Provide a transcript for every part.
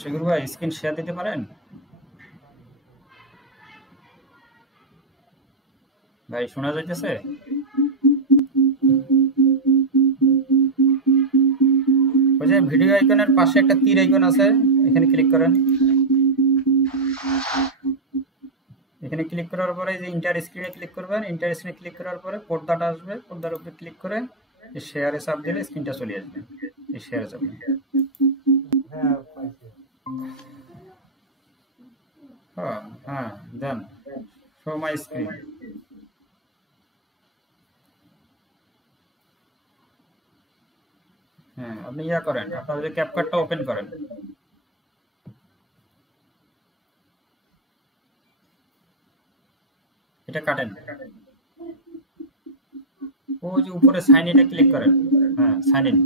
শিখর ভাই screen share দিতে পারেন? ভাই শোনা যাইতেছে? ওই যে ভিডিও আইকনের পাশে একটা তীর আইকন আছে, এখানে ক্লিক করেন। এখানে ক্লিক করার পরে যে ইন্টার স্ক্রিনে ক্লিক করবেন, ইন্টার স্ক্রিনে ক্লিক করার পরে পর্দাটা আসবে, পর্দার উপরে ক্লিক করে এই শেয়ারে চাপ দিলে স্ক্রিনটা চলে আসবে। এই শেয়ারে চাপ দিন। হ্যাঁ হ্যাঁ দেন, শো মাই স্ক্রিন। হ্যাঁ আপনি ইয়া করেন, আপনার যে ক্যাপকাটটা ওপেন করেন। এটা কাটেন। ওই যে উপরে সাইন ইনে ক্লিক করেন। হ্যাঁ sign in,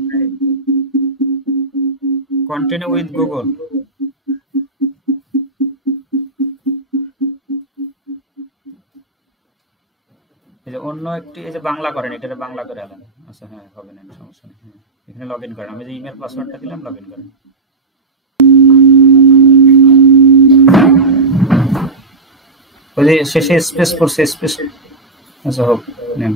continue with Google. এই যে অন্য একটি, এই যে বাংলা করেন, এটা বাংলা করে আলেন। আচ্ছা হ্যাঁ হবে না, সমস্যা নেই। হ্যাঁ এখানে লগ ইন করেন, আমি যে ইমেল পাসওয়ার্ডটা দিলাম লগ ইন করেন। ওই যে শেষে স্পেস করছে, স্পেস। আচ্ছা হোক, নেন।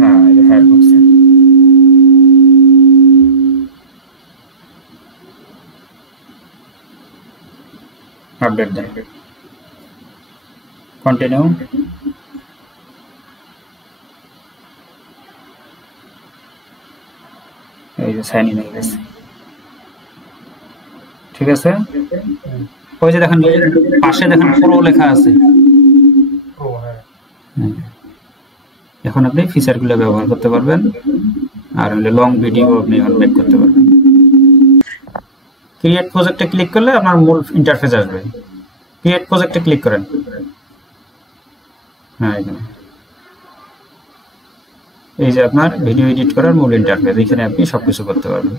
হ্যাঁ এই যে ফায়ারফক্সে আপডেট দেন, কন্টিনিউ। এই যে সাইন ইন হয়ে গেছে, ঠিক আছে। ওই যে দেখেন পাশে দেখেন প্রো লেখা আছে। হ্যাঁ, এখন আপনি ফিচারগুলো ব্যবহার করতে পারবেন, আর লং ভিডিও আপনি এখন মেক করতে পারবেন। ক্রিয়েট প্রজেক্টে ক্লিক করলে আমার মূল ইন্টারফেস আসবে। ক্রিয়েট প্রজেক্টে ক্লিক করেন। হ্যাঁ এখানে এই যে আপনার ভিডিও এডিট করার মূল ইন্টারফেস, এখানে আপনি সবকিছু করতে পারবেন।